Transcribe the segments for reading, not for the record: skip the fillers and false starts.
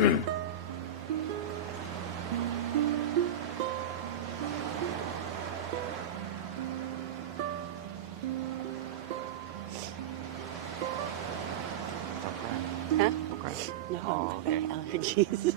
Huh? Okay. No. Oh, okay. Allergies.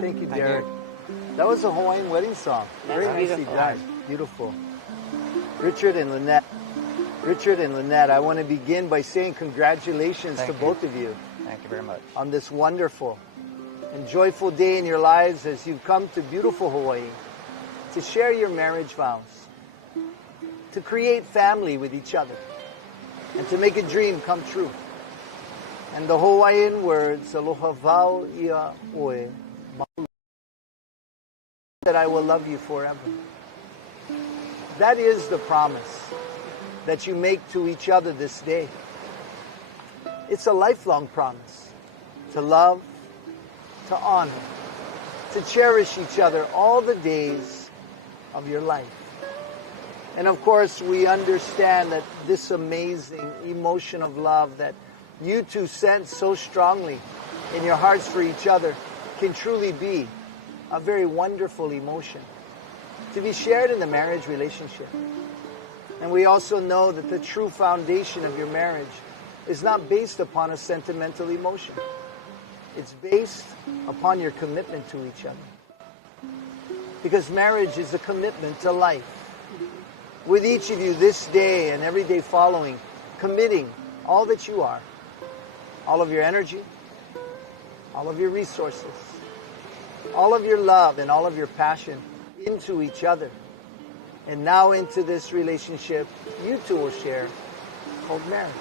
Thank you, Derek. That was a Hawaiian wedding song. Very nicely done. Beautiful. Richard and Lanette. Richard and Lanette, I want to begin by saying congratulations to both of you. Thank you very much. On this wonderful and joyful day in your lives as you've come to beautiful Hawaii to share your marriage vows, to create family with each other, and to make a dream come true. And the Hawaiian words, aloha vau ia oe, that I will love you forever. That is the promise that you make to each other this day. It's a lifelong promise to love, to honor, to cherish each other all the days of your life. And of course, we understand that this amazing emotion of love that you two sense so strongly in your hearts for each other can truly be a very wonderful emotion to be shared in the marriage relationship. And we also know that the true foundation of your marriage is not based upon a sentimental emotion. It's based upon your commitment to each other. Because marriage is a commitment to life. With each of you this day and every day following, committing all that you are, all of your energy, all of your resources, all of your love and all of your passion into each other. And now into this relationship you two will share called marriage.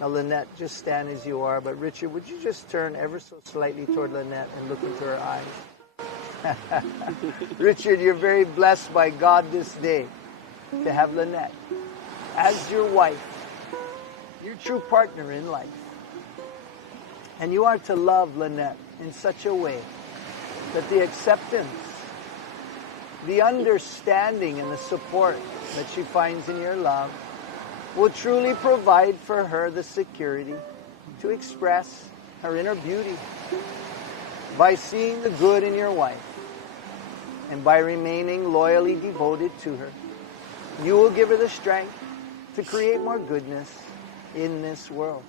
Now Lanette, just stand as you are, but Richard, would you just turn ever so slightly toward Lanette and look into her eyes? Richard, you're very blessed by God this day to have Lanette as your wife, your true partner in life. And you are to love Lanette in such a way that the acceptance, the understanding and the support that she finds in your love will truly provide for her the security to express her inner beauty by seeing the good in your wife and by remaining loyally devoted to her. You will give her the strength to create more goodness in this world.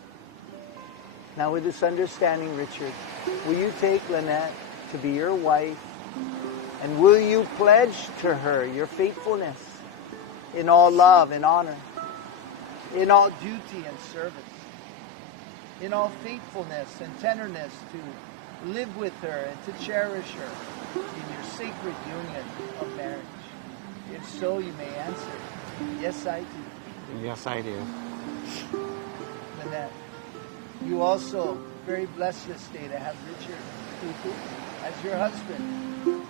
Now with this understanding, Richard, will you take Lanette to be your wife And will you pledge to her your faithfulness in all love and honor, in all duty and service, in all faithfulness and tenderness to live with her and to cherish her in your sacred union of marriage? If so, you may answer, yes, I do. Yes, I do. Lanette, you also very blessed this day to have Richard as your husband,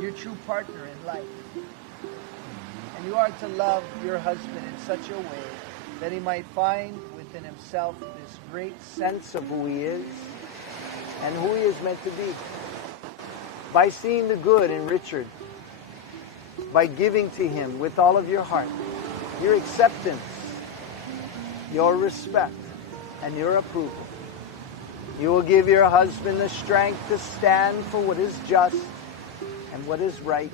your true partner in life. And you are to love your husband in such a way that he might find within himself this great sense of who he is and who he is meant to be. By seeing the good in Richard, by giving to him with all of your heart, your acceptance, your respect, and your approval, you will give your husband the strength to stand for what is just and what is right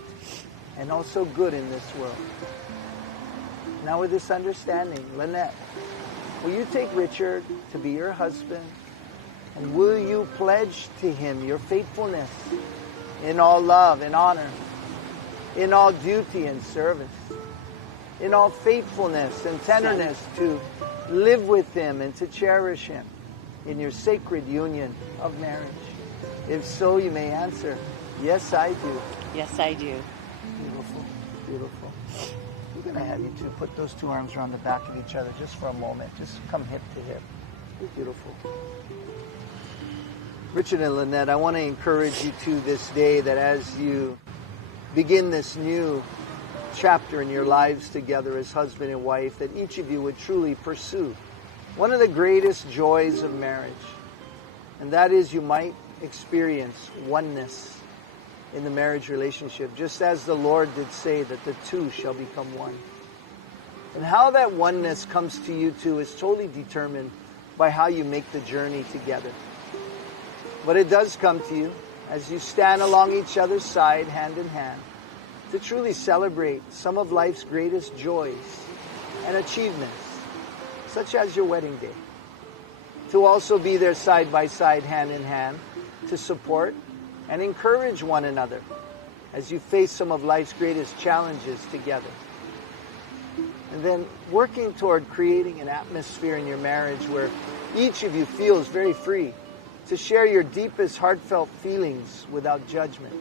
and also good in this world. Now with this understanding, Lanette, will you take Richard to be your husband? And will you pledge to him your faithfulness in all love and honor, in all duty and service, in all faithfulness and tenderness to live with him and to cherish him in your sacred union of marriage? If so, you may answer, yes, I do. Yes, I do. Beautiful, beautiful. I'm going to have you two put those two arms around the back of each other just for a moment. Just come hip to hip. You're beautiful. Richard and Lanette, I want to encourage you two this day that as you begin this new chapter in your lives together as husband and wife, that each of you would truly pursue one of the greatest joys of marriage. And that is you might experience oneness in the marriage relationship, just as the Lord did say that the two shall become one. And how that oneness comes to you two is totally determined by how you make the journey together. But it does come to you as you stand along each other's side, hand in hand, to truly celebrate some of life's greatest joys and achievements, such as your wedding day. To also be there side by side, hand in hand, to support and encourage one another as you face some of life's greatest challenges together. And then working toward creating an atmosphere in your marriage where each of you feels very free to share your deepest heartfelt feelings without judgment,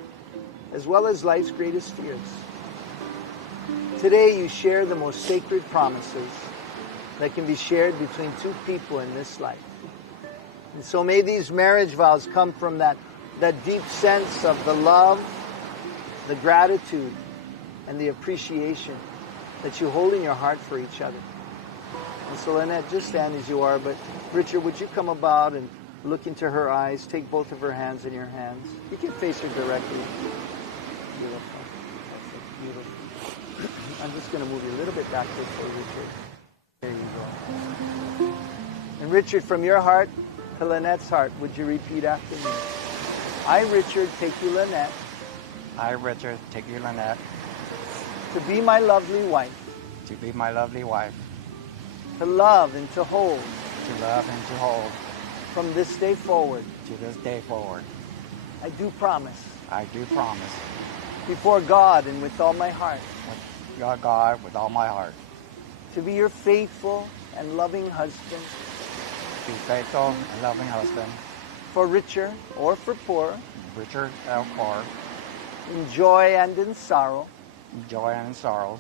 as well as life's greatest fears. Today you share the most sacred promises that can be shared between two people in this life. And so may these marriage vows come from that deep sense of the love, the gratitude, and the appreciation that you hold in your heart for each other. And so Lanette, just stand as you are, but Richard, would you come about and look into her eyes, take both of her hands in your hands. You can face her directly. Beautiful. That's beautiful. I'm just going to move you a little bit back this way, Richard. There you go. And Richard, from your heart to Lanette's heart, would you repeat after me? I, Richard, take you, Lanette. I, Richard, take you, Lanette. To be my lovely wife. To be my lovely wife. To love and to hold. To love and to hold. From this day forward. To this day forward. I do promise. I do promise. Before God and with all my heart. With God, with all my heart. To be your faithful and loving husband. Be faithful and loving husband. For richer or for poor. Richer or poor. In joy and in sorrow. In joy and in sorrows.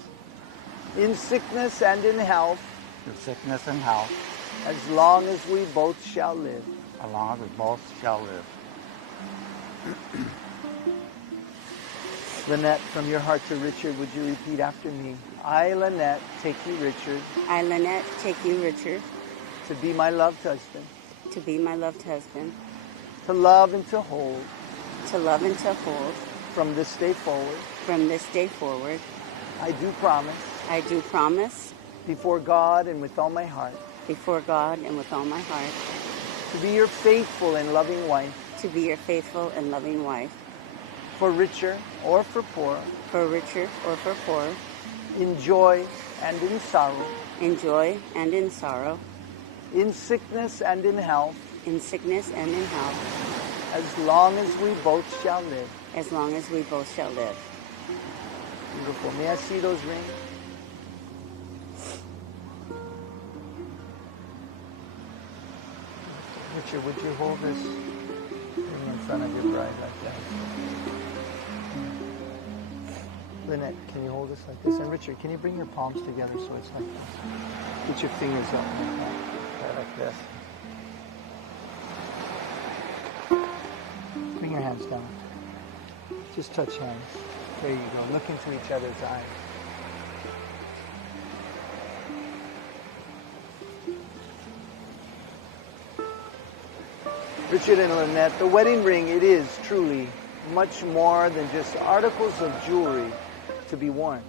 In sickness and in health. In sickness and health. As long as we both shall live. As long as we both shall live. Lanette, from your heart to Richard, would you repeat after me? I, Lanette, take you, Richard. I, Lanette, take you, Richard. To be my loved husband. To be my loved husband. To love and to hold. To love and to hold. From this day forward. From this day forward. I do promise. I do promise. Before God and with all my heart. Before God and with all my heart. To be your faithful and loving wife. To be your faithful and loving wife. For richer or for poor. For richer or for poor. In joy and in sorrow. In joy and in sorrow. In sickness and in health. In sickness and in health. As long as we both shall live. as long as we both shall live. Beautiful. May I see those rings? Richard, would you hold this ring in front of your bride like that? Lanette, can you hold this like this? And Richard, can you bring your palms together so it's like this? Put your fingers up like that. Like this. Bring your hands down. Just touch hands. There you go. Look into each other's eyes. Richard and Lanette, the wedding ring, it is truly much more than just articles of jewelry to be worn.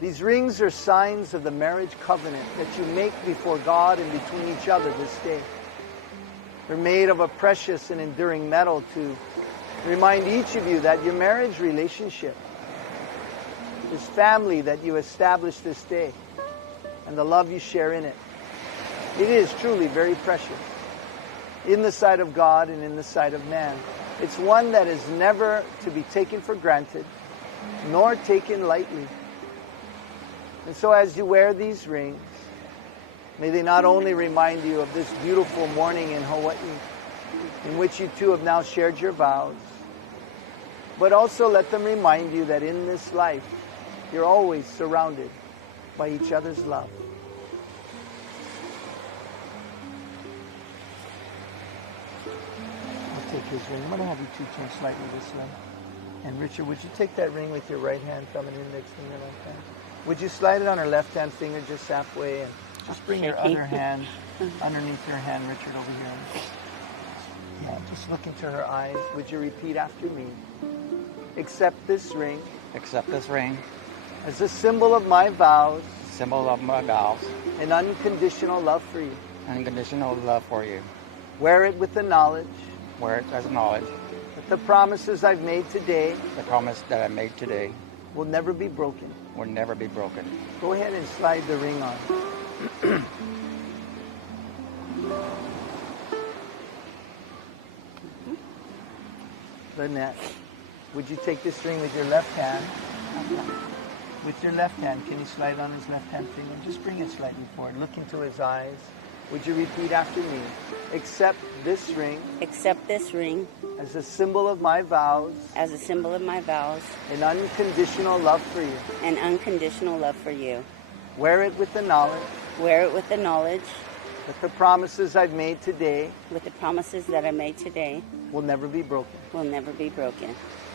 These rings are signs of the marriage covenant that you make before God and between each other this day. They're made of a precious and enduring metal to remind each of you that your marriage relationship, this family that you establish this day, and the love you share in it, it is truly very precious in the sight of God and in the sight of man. It's one that is never to be taken for granted, nor taken lightly. And so as you wear these rings, may they not only remind you of this beautiful morning in Hawaii, in which you two have now shared your vows, but also let them remind you that in this life, you're always surrounded by each other's love. Take his ring. I'm going to have you two turn slightly this way. And Richard, would you take that ring with your right hand, thumb and index finger like that? Would you slide it on her left hand finger just halfway and just bring your other hand underneath your hand, Richard, over here. Yeah, just look into her eyes. Would you repeat after me? Accept this ring. Accept this ring. As a symbol of my vows. Symbol of my vows. And unconditional love for you. Unconditional love for you. Wear it with the knowledge. Wear it as knowledge. That the promises I've made today. The promise that I made today. Will never be broken. Will never be broken. Go ahead and slide the ring on. Lanette, would you take this ring with your left hand? With your left hand, can you slide on his left hand finger? Just bring it slightly forward. Look into his eyes. Would you repeat after me? Accept this ring. Accept this ring. As a symbol of my vows. As a symbol of my vows. And unconditional love for you. And unconditional love for you. Wear it with the knowledge. Wear it with the knowledge. That the promises I've made today. With the promises that I made today. Will never be broken. Will never be broken.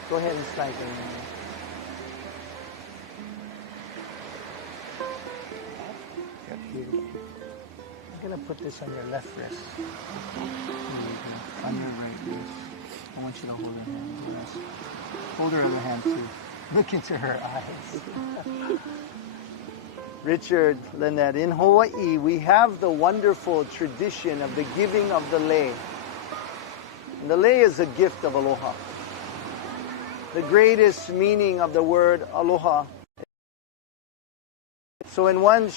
Go ahead and slide the ring. I'm going to put this on your left wrist. On your right wrist. I want you to hold her hand. Yes. Hold her other hand too. Look into her eyes. Richard, Lanette, in Hawaii, we have the wonderful tradition of the giving of the lei. And the lei is a gift of aloha. The greatest meaning of the word aloha. So in one